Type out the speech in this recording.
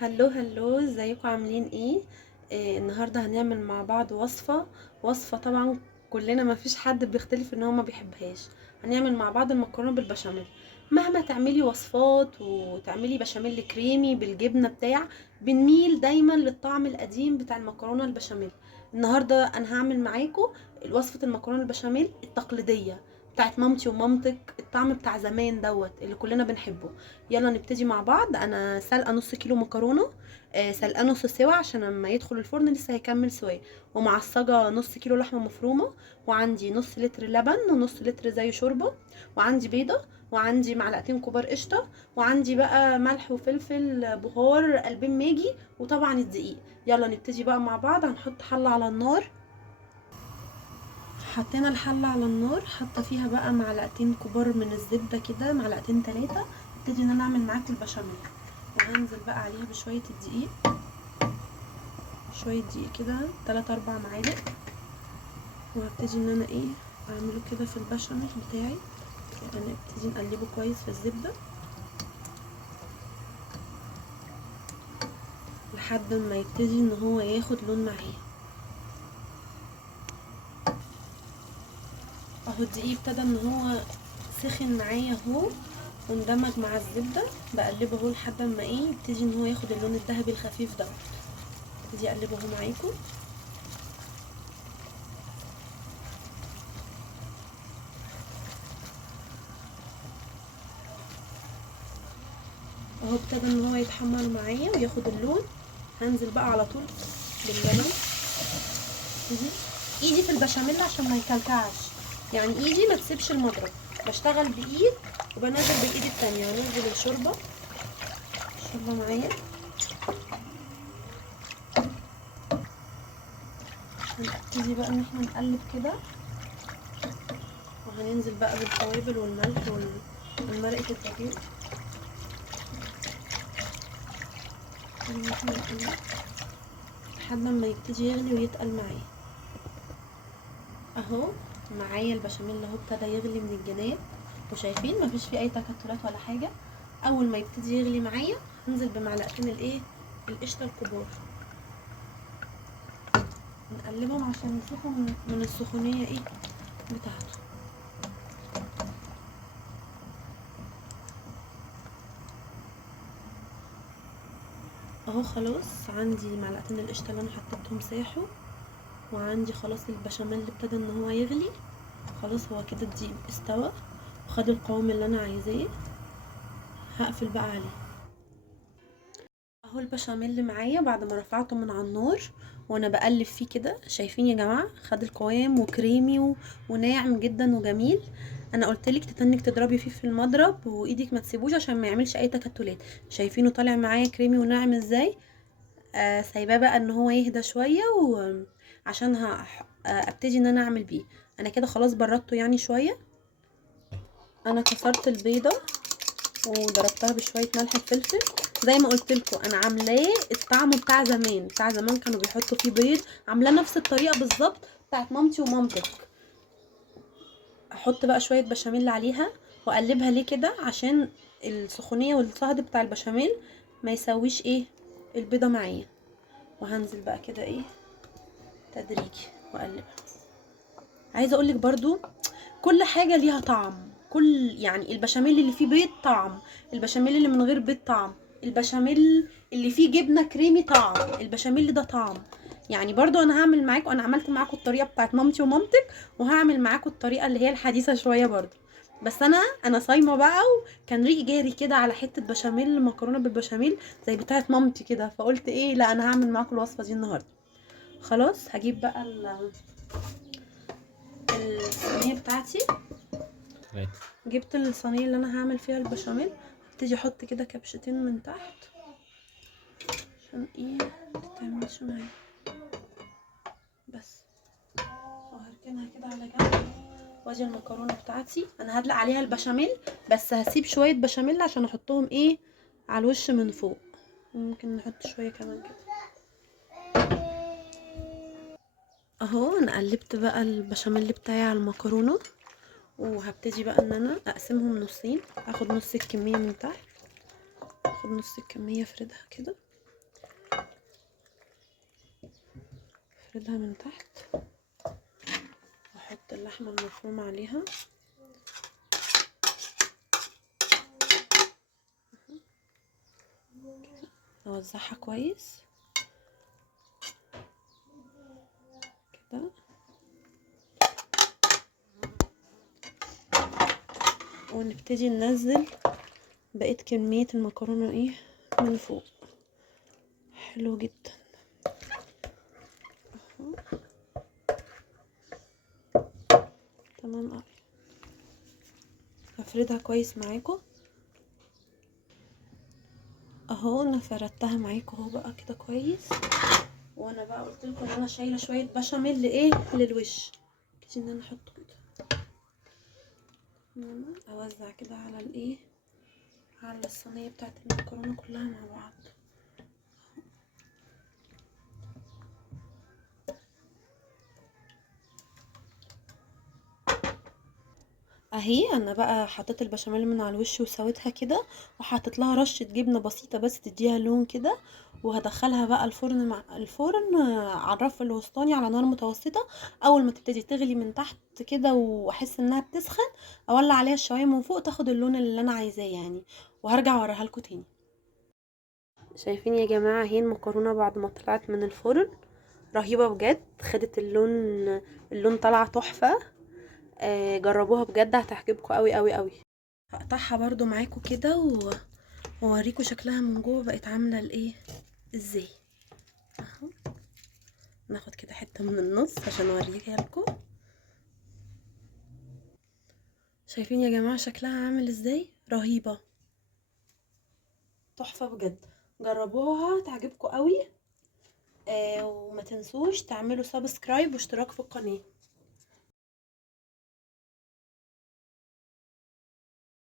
هلو هلو، ازيكم عاملين ايه؟ النهارده هنعمل مع بعض وصفه طبعا. كلنا ما فيش حد بيختلف ان هو ما بيحبهاش. هنعمل مع بعض المكرونه بالبشاميل. مهما تعملي وصفات وتعملي بشاميل كريمي بالجبنه بنميل دايما للطعم القديم بتاع المكرونه البشاميل. النهارده انا هعمل معاكم وصفه المكرونه البشاميل التقليديه بتاعت مامتي ومامتك، الطعم بتاع زمان دوت اللي كلنا بنحبه. يلا نبتدي مع بعض. انا سلقه نص كيلو مكرونه، سلقه نص سوا عشان لما يدخل الفرن لسه هيكمل سواه. ومعصجه نص كيلو لحمه مفرومه، وعندي نص لتر لبن ونص لتر زي شوربه، وعندي بيضه، وعندي معلقتين كبار قشطه، وعندي بقى ملح وفلفل بهار قلبين ماجي، وطبعا الدقيق. يلا نبتدي بقى مع بعض. هنحط حله على النار. حطينا الحله على النار، حاطه فيها بقى معلقتين كبار من الزبده كده، معلقتين 3. ابتدي ان انا اعمل معاكم البشاميل. وهنزل بقى عليها بشويه الدقيق، شويه دقيق كده 3 4 معالق. وهبتدي ان انا اعمله كده في البشاميل بتاعي. يعني نبتدي نقلبه كويس في الزبده لحد ما يبتدي ان هو ياخد لون معايا. اهو الدقيق ابتدى ان هو سخن معايا اهو، واندمج مع الزبده. بقلبه اهو لحد ما يبتدي ان هو ياخد اللون الذهبي الخفيف ده. ابتدي اقلبه اهو معاكم. اهو ابتدى ان هو يتحمر معايا وياخد اللون. هنزل بقى على طول باللبن. ايدي في البشاميل عشان ما يكلكعش، يعني ايدي ما تسيبش المضرب. بشتغل بايد وبنزل بالايد التانية. هنزل الشوربه معايا. هنبتدي بقى ان احنا نقلب كده، وهننزل بقى بالتوابل والملح والمرقه الدجاج. لحد ما يبتدي يغلي ويتقل معايا. اهو معايا البشاميل اهو ابتدى يغلي من الجناب، وشايفين مفيش فيه اي تكتلات ولا حاجه. اول ما يبتدي يغلي معايا هنزل بمعلقتين القشطه الكبار. نقلبهم عشان يسيحوا من السخونيه بتاعته. اهو خلاص عندي معلقتين القشطه اللي انا حطيتهم ساحوا، وعندي خلاص البشاميل ابتدى ان هو يغلي. خلاص هو كده الدقيق استوى وخد القوام اللي انا عايزاه. هقفل بقى عليه. اهو البشاميل اللي معايا بعد ما رفعته من على النار وانا بقلب فيه كده، شايفين يا جماعه خد القوام وكريمي وناعم جدا وجميل. انا قلتلك تتنك تضربي فيه في المضرب وايدك ما تسيبوش عشان ما يعملش اي تكتلات. شايفينه طالع معايا كريمي وناعم ازاي. سايباه بقى ان هو يهدى شويه، وعشان ابتدي ان انا اعمل بيه. انا كده خلاص بردته يعني شويه. انا كسرت البيضه وضربتها بشويه ملح وفلفل. زي ما قلت لكم انا عاملاه الطعم بتاع زمان، كانوا بيحطوا فيه بيض. عاملاه نفس الطريقه بالظبط بتاعت مامتي ومامتك. احط بقى شويه بشاميل عليها واقلبها ليه كده عشان السخونيه والصهد بتاع البشاميل ما يسويش البيضه معايا. وهنزل بقى كده تدريجي واقلبها. عايزه اقولك برضو كل حاجه ليها طعم. يعني البشاميل اللي فيه بيض طعم، البشاميل اللي من غير بيض طعم، البشاميل اللي فيه جبنه كريمي طعم، البشاميل ده طعم. يعني برضو انا هعمل معاكم، انا عملت معاكم الطريقه بتاعت مامتي ومامتك، وهعمل معاكم الطريقه اللي هي الحديثه شويه برضو. بس انا صايمه بقى، وكان ريقي جاري كده على حته بشاميل، مكرونه بالبشاميل زي بتاعت مامتي كده. فقلت لا انا هعمل معاكم الوصفه دي النهارده. خلاص هجيب بقى الصينيه بتاعتي. جبت الصينيه اللي انا هعمل فيها البشاميل. هبتدي احط كده كبشتين من تحت عشان متتعملش معايا. بس وهركنها كده على جنب. وادي المكرونه بتاعتي انا هدلق عليها البشاميل، بس هسيب شويه بشاميل عشان احطهم على الوش من فوق. ممكن نحط شويه كمان كده. اهو انا قلبت بقى البشاميل بتاعي على المكرونه، وهبتدي بقى ان انا اقسمهم نصين. اخد نص الكميه من تحت، اخد نص الكميه افردها كده، افردها من تحت واحط اللحمه المفرومه عليها. اوزعها كويس كده، ونبتدي ننزل بقية كمية المكرونة ايه من فوق. حلو جدا. تمام اوي. هفردها كويس معاكم اهو. انا فردتها معاكم اهو بقى كده كويس. وانا بقى قلت لكم ان انا شايله شويه بشاميل لايه للوش، كده ان انا احطه كده. اوزع كده على الايه، على الصينيه بتاعت المكرونه كلها مع بعض. اهي انا بقى حطيت البشاميل من على الوش وسويتها كده، وحطيت لها رشه جبنه بسيطه بس تديها لون كده. وهدخلها بقى الفرن، مع الفرن على الرف الوسطاني على نار متوسطه. اول ما تبتدي تغلي من تحت كده واحس انها بتسخن، اولع عليها الشوايه من فوق تاخد اللون اللي انا عايزاه يعني، وهرجع اوريها لكم تاني. شايفين يا جماعه اهي المكرونه بعد ما طلعت من الفرن رهيبه بجد، خدت اللون، اللون طالعه تحفه. جربوها بجد هتعجبكم قوي قوي قوي. هقطعها برضو معاكم كده واوريكم شكلها من جوه بقت عامله الايه ازاي. اهو ناخد كده حته من النص عشان اوريها لكم. شايفين يا جماعه شكلها عامل ازاي؟ رهيبه تحفه بجد. جربوها تعجبكم قوي. وما تنسوش تعملوا سبسكرايب واشتراك في القناه.